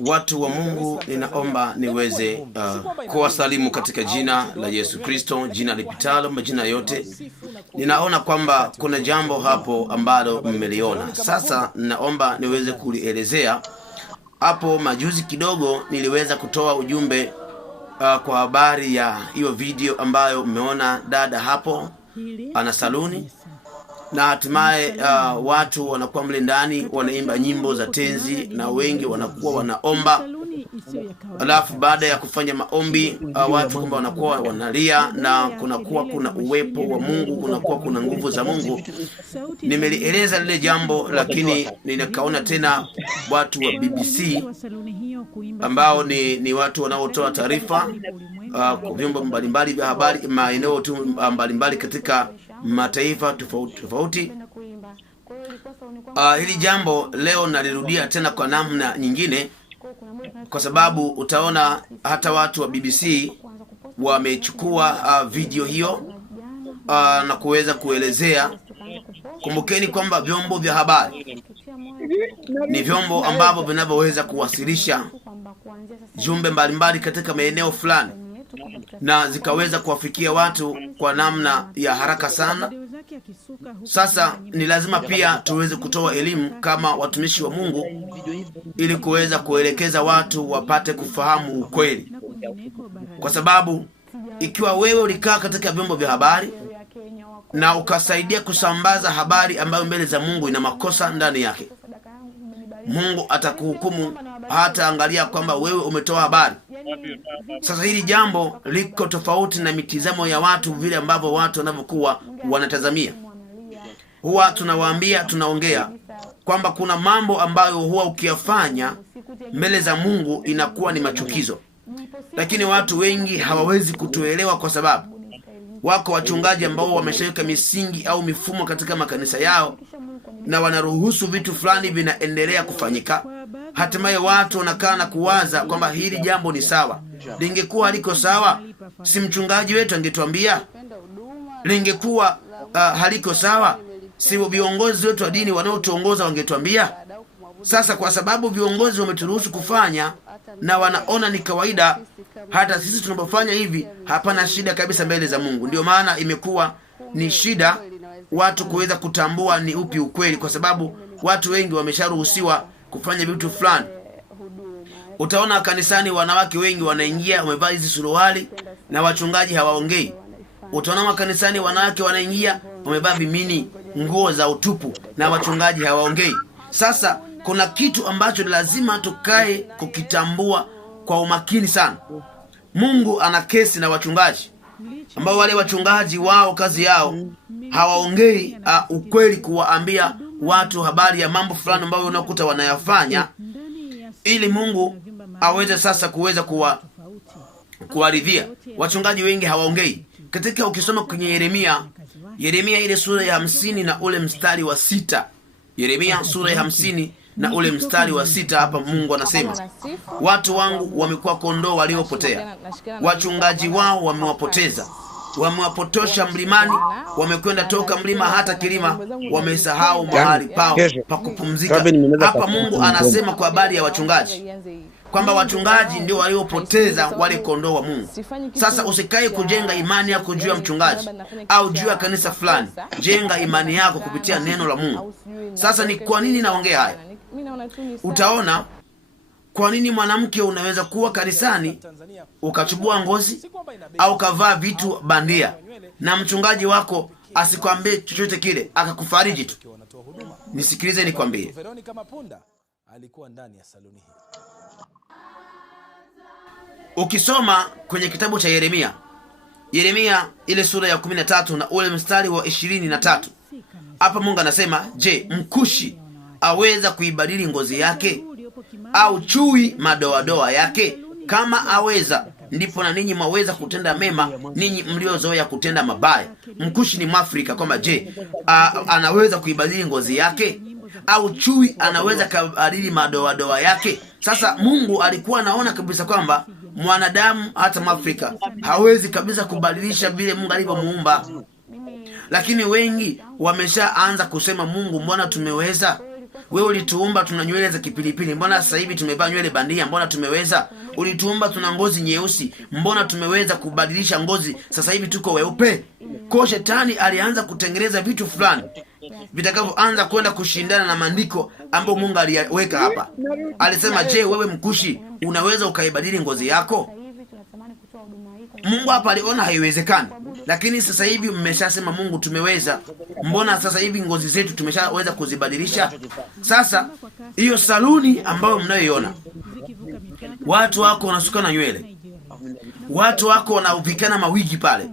Watu wa Mungu, ninaomba niweze kuwasalimu katika jina la Yesu Kristo, jina lipitalo majina yote. Ninaona kwamba kuna jambo hapo ambalo mmeliona. Sasa ninaomba niweze kulielezea. Hapo majuzi kidogo niliweza kutoa ujumbe kwa habari ya hiyo video ambayo mmeona dada hapo ana saluni, na hatimaye watu wanakuwa mle ndani wanaimba nyimbo za tenzi na wengi wanakuwa wanaomba. Alafu baada ya kufanya maombi watu kwamba wanakuwa wanalia na kuna uwepo wa Mungu, kuna nguvu za Mungu. Nimelieleza lile jambo, lakini nikaona tena watu wa BBC ambao ni watu wanaotoa taarifa kwa vyombo mbalimbali vya habari maeneo tu mbalimbali katika mataifa tofauti. Hili jambo leo nalirudia tena kwa namna nyingine, kwa sababu utaona hata watu wa BBC wamechukua video hiyo na kuweza kuelezea. Kumbukeni kwamba vyombo vya habari ni vyombo ambavyo vinavyoweza kuwasilisha jumbe mbalimbali katika maeneo fulani na zikaweza kuwafikia watu kwa namna ya haraka sana. Sasa ni lazima pia tuweze kutoa elimu kama watumishi wa Mungu ili kuweza kuelekeza watu wapate kufahamu ukweli, kwa sababu ikiwa wewe ulikaa katika vyombo vya habari na ukasaidia kusambaza habari ambayo mbele za Mungu ina makosa ndani yake, Mungu atakuhukumu, hata angalia kwamba wewe umetoa habari. Sasa hili jambo liko tofauti na mitizamo ya watu, vile ambavyo watu wanavyokuwa wanatazamia. Huwa tunawaambia, tunaongea kwamba kuna mambo ambayo huwa ukiyafanya mbele za Mungu inakuwa ni machukizo, lakini watu wengi hawawezi kutuelewa, kwa sababu wako wachungaji ambao wameshaweka misingi au mifumo katika makanisa yao na wanaruhusu vitu fulani vinaendelea kufanyika. Hatimaye watu wanakaa na kuwaza kwamba hili jambo ni sawa. Lingekuwa haliko sawa, si mchungaji wetu angetuambia? Lingekuwa haliko sawa, si viongozi wetu wa dini wanaotuongoza wangetuambia? Sasa kwa sababu viongozi wameturuhusu kufanya na wanaona ni kawaida, hata sisi tunapofanya hivi hapana shida kabisa mbele za Mungu. Ndio maana imekuwa ni shida watu kuweza kutambua ni upi ukweli, kwa sababu watu wengi wamesharuhusiwa kufanya vitu fulani. Utaona kanisani wanawake wengi wanaingia wamevaa hizi suruali na wachungaji hawaongei. Utaona makanisani wanawake wanaingia wamevaa vimini, nguo za utupu, na wachungaji hawaongei. Sasa kuna kitu ambacho lazima tukae kukitambua kwa umakini sana. Mungu ana kesi na wachungaji ambao wale wachungaji wao kazi yao hawaongei ukweli, kuwaambia watu habari ya mambo fulani ambayo unakuta wanayafanya, ili Mungu aweze sasa kuweza kuwaridhia. Wachungaji wengi hawaongei. Katika ukisoma kwenye Yeremia ile sura ya 50 na ule mstari wa 6, Yeremia sura ya 50 na ule mstari wa 6, hapa Mungu anasema, watu wangu wamekuwa kondoo waliopotea, wachungaji wao wamewapoteza, wamewapotosha mlimani, wamekwenda toka mlima hata kilima, wamesahau mahali pao pa kupumzika. Hapa Mungu anasema kwa habari ya wachungaji kwamba wachungaji ndio waliopoteza wale kondoo wa Mungu. Sasa usikae kujenga imani yako juu ya mchungaji au juu ya kanisa fulani. Jenga imani yako kupitia neno la Mungu. Sasa ni kwa nini naongea haya? Utaona kwa nini mwanamke unaweza kuwa kanisani ukachubua ngozi au kavaa vitu bandia na mchungaji wako asikwambie chochote kile, akakufariji tu. Nisikilize nikwambie, alikuwa ndani ya saluni hii. Ukisoma kwenye kitabu cha Yeremia ile sura ya 13 na ule mstari wa 23, hapa Mungu anasema, je, mkushi aweza kuibadili ngozi yake, au chui madoadoa yake? Kama aweza, ndipo na ninyi mwaweza kutenda mema, ninyi mliozoea kutenda mabaya. Mkushi ni Mwafrika, kwamba je, anaweza kuibadili ngozi yake, au chui anaweza kubadili madoadoa yake? Sasa Mungu alikuwa anaona kabisa kwamba mwanadamu, hata Mwafrika, hawezi kabisa kubadilisha vile Mungu alivyomuumba. Lakini wengi wameshaanza kusema, Mungu, mbona tumeweza? Wewe ulituumba tuna nywele za kipilipili, mbona sasa hivi tumevaa nywele bandia? Mbona tumeweza? Ulituumba tuna ngozi nyeusi, mbona tumeweza kubadilisha ngozi, sasa hivi tuko weupe? Kwa shetani alianza kutengeneza vitu fulani vitakavyoanza kwenda kushindana na maandiko ambayo Mungu aliweka hapa. Alisema, je, wewe Mkushi unaweza ukaibadili ngozi yako? Mungu hapa aliona haiwezekani, lakini sasa hivi mmeshasema Mungu tumeweza. Mbona sasa hivi ngozi zetu tumeshaweza kuzibadilisha? Sasa hiyo saluni ambayo mnayoiona, watu wako wanasukana nywele, watu wako wanavikana mawigi pale,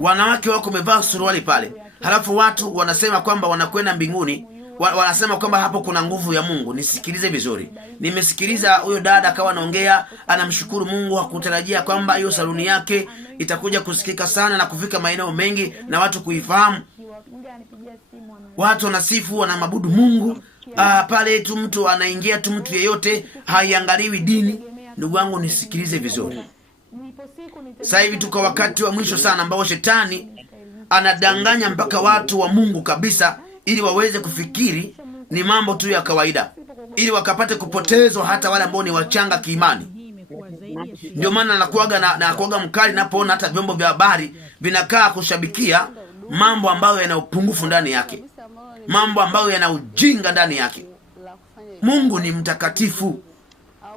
wanawake wako wamevaa suruali pale, halafu watu wanasema kwamba wanakwenda mbinguni, wanasema kwamba hapo kuna nguvu ya Mungu. Nisikilize vizuri. Nimesikiliza huyo dada akawa anaongea, anamshukuru Mungu, hakutarajia kwamba hiyo saluni yake itakuja kusikika sana na kufika maeneo mengi na watu kuifahamu. Watu wanasifu, wanamabudu Mungu. Pale tu mtu anaingia tu, mtu yeyote, haiangaliwi dini. Ndugu wangu nisikilize vizuri. Sasa hivi tuko wakati wa mwisho sana ambao shetani anadanganya mpaka watu wa Mungu kabisa, ili waweze kufikiri ni mambo tu ya kawaida, ili wakapate kupotezwa hata wale ambao ni wachanga kiimani. Ndio maana nakuaga mkali napoona hata vyombo vya habari vinakaa kushabikia mambo ambayo yana upungufu ndani yake, mambo ambayo yana ujinga ndani yake. Mungu ni mtakatifu.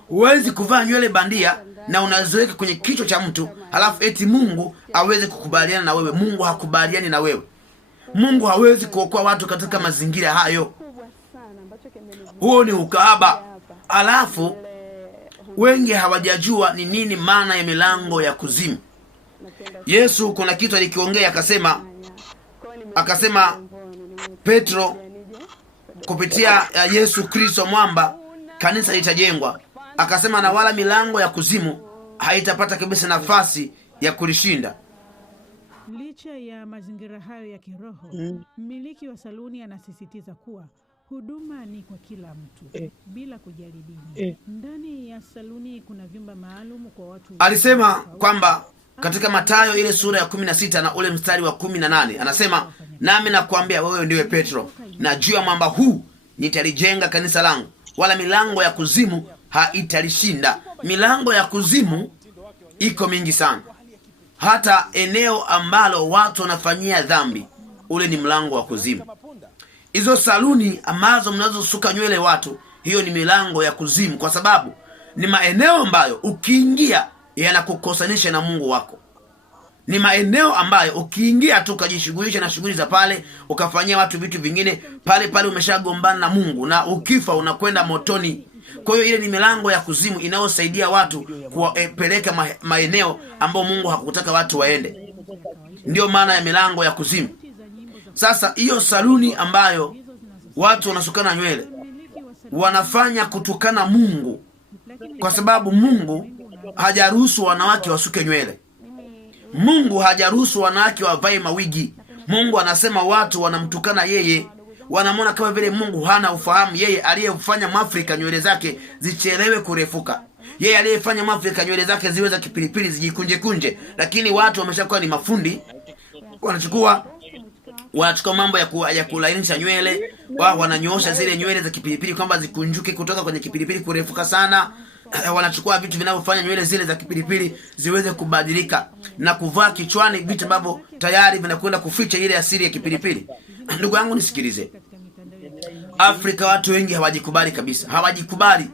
Huwezi kuvaa nywele bandia na unaziweka kwenye kichwa cha mtu halafu eti Mungu aweze kukubaliana na wewe. Mungu hakubaliani na wewe. Mungu hawezi kuokoa watu katika mazingira hayo. Huo ni ukahaba. Alafu wengi hawajajua ni nini maana ya milango ya kuzimu. Yesu kuna kitu alikiongea, akasema Petro, kupitia Yesu Kristo mwamba kanisa litajengwa. Akasema na wala milango ya kuzimu haitapata kabisa nafasi ya kulishinda. Licha ya mazingira hayo ya kiroho, mmiliki wa saluni anasisitiza kuwa huduma ni kwa kila mtu bila kujali dini. Ndani ya saluni kuna vyumba maalum kwa watu. Alisema kwamba katika Mathayo ile sura ya 16 na ule mstari wa 18 anasema, nami nakuambia wewe ndiwe Petro, na juu ya mwamba huu nitalijenga kanisa langu, wala milango ya kuzimu haitalishinda. Milango ya kuzimu iko mingi sana. Hata eneo ambalo watu wanafanyia dhambi, ule ni mlango wa kuzimu. Hizo saluni ambazo mnazosuka nywele watu, hiyo ni milango ya kuzimu, kwa sababu ni maeneo ambayo ukiingia yanakukosanisha na Mungu wako. Ni maeneo ambayo ukiingia tu ukajishughulisha na shughuli za pale, ukafanyia watu vitu vingine, pale umeshagombana na Mungu, na ukifa unakwenda motoni. Kwa hiyo ile ni milango ya kuzimu inayosaidia watu kuwapeleka maeneo ambayo Mungu hakutaka watu waende. Ndio maana ya milango ya kuzimu. Sasa hiyo saluni ambayo watu wanasukana nywele, wanafanya kutukana Mungu, kwa sababu Mungu hajaruhusu wanawake wasuke nywele. Mungu hajaruhusu wanawake wavae mawigi. Mungu anasema watu wanamtukana yeye, wanamwona kama vile Mungu hana ufahamu. Yeye aliyefanya Mwafrika nywele zake zichelewe kurefuka, yeye aliyefanya Mwafrika nywele zake ziwe za kipilipili zijikunje kunje, lakini watu wameshakuwa ni mafundi, wanachukua mambo ya kulainisha nywele, wao wananyoosha zile nywele za kipilipili kwamba zikunjuke kutoka kwenye kipilipili kurefuka sana. Wanachukua vitu vinavyofanya nywele zile za kipilipili ziweze kubadilika na kuvaa kichwani vitu ambavyo tayari vinakwenda kuficha ile asili ya kipilipili. Ndugu yangu nisikilize, Afrika watu wengi hawajikubali kabisa, hawajikubali.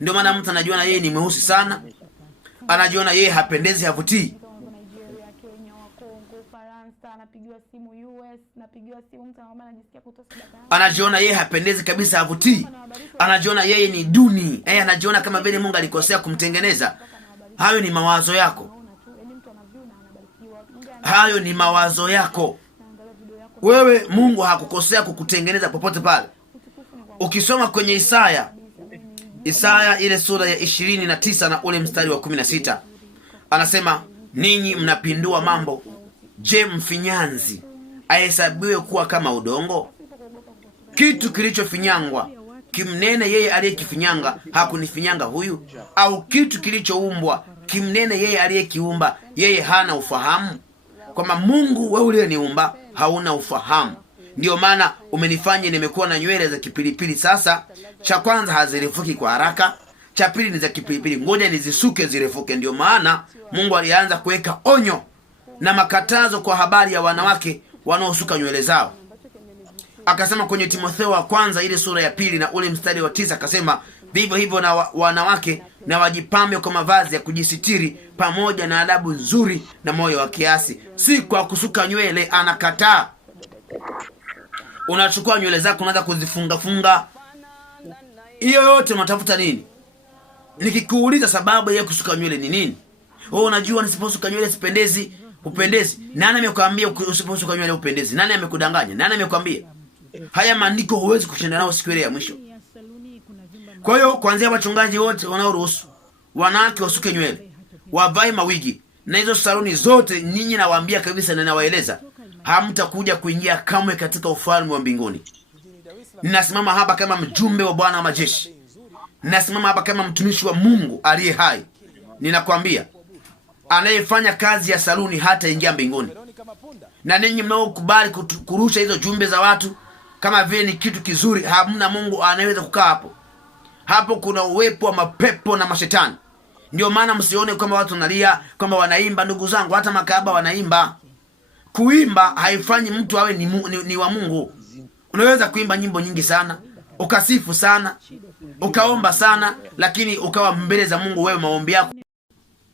Ndio maana mtu anajiona yeye ni mweusi sana, anajiona yeye hapendezi, havutii. Anajiona yeye hapendezi kabisa, havutii. Anajiona yeye ni duni. Anajiona kama vile Mungu alikosea kumtengeneza. Hayo ni mawazo yako. Hayo ni mawazo yako. Wewe Mungu hakukosea kukutengeneza popote pale. Ukisoma kwenye Isaya ile sura ya 29 na ule mstari wa 16, anasema, ninyi mnapindua mambo. Je, mfinyanzi ahesabiwe kuwa kama udongo? Kitu kilichofinyangwa kimnene yeye aliyekifinyanga, hakunifinyanga huyu? Au kitu kilichoumbwa kimnene yeye aliyekiumba, yeye hana ufahamu? Kwamba Mungu wewe uliyeniumba hauna ufahamu. Ndio maana umenifanya nimekuwa na nywele za kipilipili. Sasa cha kwanza hazirefuki kwa haraka, cha pili ni za kipilipili, ngoja nizisuke zirefuke. Ndio maana Mungu alianza kuweka onyo na makatazo kwa habari ya wanawake wanaosuka nywele zao. Akasema kwenye Timotheo wa kwanza ile sura ya 2 na ule mstari wa 9, akasema vivyo hivyo na wanawake na wajipambe kwa mavazi ya kujisitiri pamoja na adabu nzuri na moyo wa kiasi, si kwa kusuka nywele. Anakataa. Unachukua nywele zako unaanza kuzifunga funga. Hiyo yote unatafuta nini? Nikikuuliza sababu ya kusuka nywele ni nini? Unajua nisiposuka nywele sipendezi. Upendezi? Nani amekwambia usiposuka nywele upendezi? Nani amekudanganya? Nani amekwambia? Haya maandiko huwezi kushinda nao siku ile ya mwisho. Kwa hiyo kuanzia wachungaji wote wanaoruhusu wanawake wasuke nywele, wavae mawigi na hizo saluni zote, nyinyi nawaambia kabisa na nawaeleza, hamtakuja kuingia kamwe katika ufalme wa mbinguni. Ninasimama hapa kama mjumbe wa Bwana wa majeshi. Ninasimama hapa kama mtumishi wa Mungu aliye hai. Ninakwambia, anayefanya kazi ya saluni hata ingia mbinguni. Na ninyi mnaokubali kurusha hizo jumbe za watu kama vile ni kitu kizuri, hamna Mungu anaweza kukaa hapo. Hapo kuna uwepo wa mapepo na mashetani. Ndio maana msione kwamba watu wanalia kwamba wanaimba. Ndugu zangu, hata makahaba wanaimba. Kuimba haifanyi mtu awe ni wa Mungu. Unaweza kuimba nyimbo nyingi sana, ukasifu sana, ukaomba sana, lakini ukawa mbele za Mungu wewe maombi yako.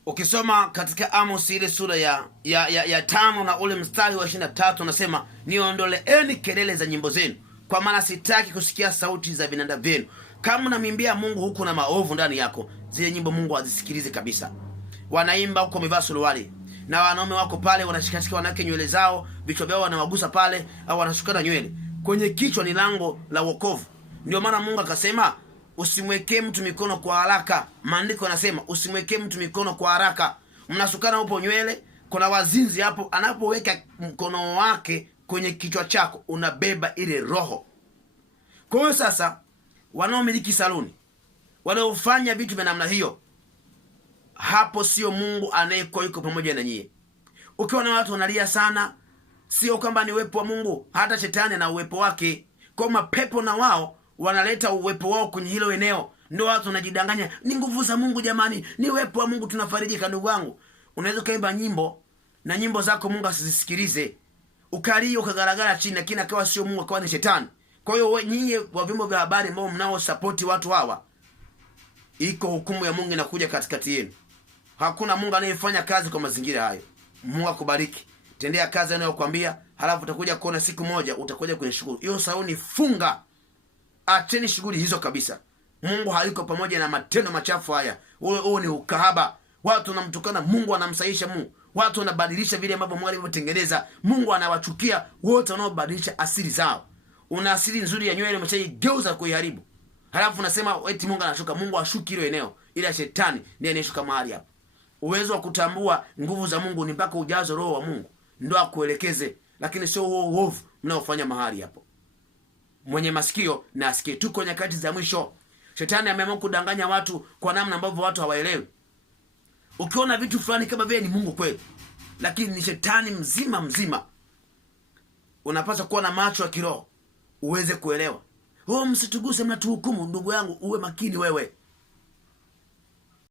Ukisoma katika Amos ile sura ya 5 na ule mstari wa 23, unasema niondoleeni kelele za nyimbo zenu, kwa maana sitaki kusikia sauti za vinanda vyenu. Kama unamimbia Mungu huku na maovu ndani yako, zile nyimbo Mungu hazisikilize kabisa. Wanaimba huko wamevaa suruali, na wanaume wako pale wanashikashika wanawake nywele zao, vichwa vyao wanawagusa pale, au wanashukana nywele. Kwenye kichwa ni lango la wokovu. Ndio maana Mungu akasema usimwekee mtu mikono kwa haraka. Maandiko yanasema usimwekee mtu mikono kwa haraka. Mnasukana hapo nywele, kuna wazinzi hapo, anapoweka mkono wake kwenye kichwa chako unabeba ile roho. Kwa hiyo sasa wanaomiliki saluni, wanaofanya vitu vya namna hiyo, hapo sio Mungu anayekuwa yuko pamoja na nyie. Ukiwa na watu wanalia sana, sio kwamba ni uwepo wa Mungu. Hata shetani na uwepo wake. Kwa mapepo na wao wanaleta uwepo wao kwenye hilo eneo. Ndio watu wanajidanganya, ni nguvu za Mungu jamani, ni uwepo wa Mungu tunafarijika. Ndugu wangu, unaweza kaimba nyimbo na nyimbo zako Mungu asizisikilize. Ukalia ukagaragara chini, lakini akawa sio Mungu, akawa ni shetani. Kwa hiyo nyinyi wa vyombo vya habari ambao mnao support watu hawa, iko hukumu ya Mungu inakuja katikati yenu. Hakuna Mungu anayefanya kazi kwa mazingira hayo. Mungu akubariki. Tendea kazi anayokuambia, halafu utakuja kuona siku moja utakuja kwenye shughuli. Hiyo saluni funga. Acheni shughuli hizo kabisa. Mungu hayuko pamoja na matendo machafu haya. Huo ni ukahaba. Watu wanamtukana Mungu, wanamsahisha Mungu. Watu wanabadilisha vile ambavyo Mungu alivyotengeneza. Mungu anawachukia wote wanaobadilisha asili zao. Una asili nzuri ya nywele, umeshaigeuza kuiharibu. Halafu unasema eti Mungu anashuka. Mungu ashuki hilo eneo. Ila shetani ndiye anayeshuka mahali hapo. Uwezo wa kutambua nguvu za Mungu ni mpaka ujazo roho wa Mungu ndio akuelekeze, lakini sio huo uovu mnaofanya mahali hapo. Mwenye masikio na asikie. Tuko nyakati za mwisho. Shetani ameamua kudanganya watu kwa namna ambavyo watu hawaelewi. Ukiona vitu fulani kama vile ni Mungu kweli, lakini ni shetani mzima. Unapaswa kuwa na macho ya kiroho uweze kuelewa. Msituguse mnatuhukumu. Ndugu yangu, uwe makini wewe.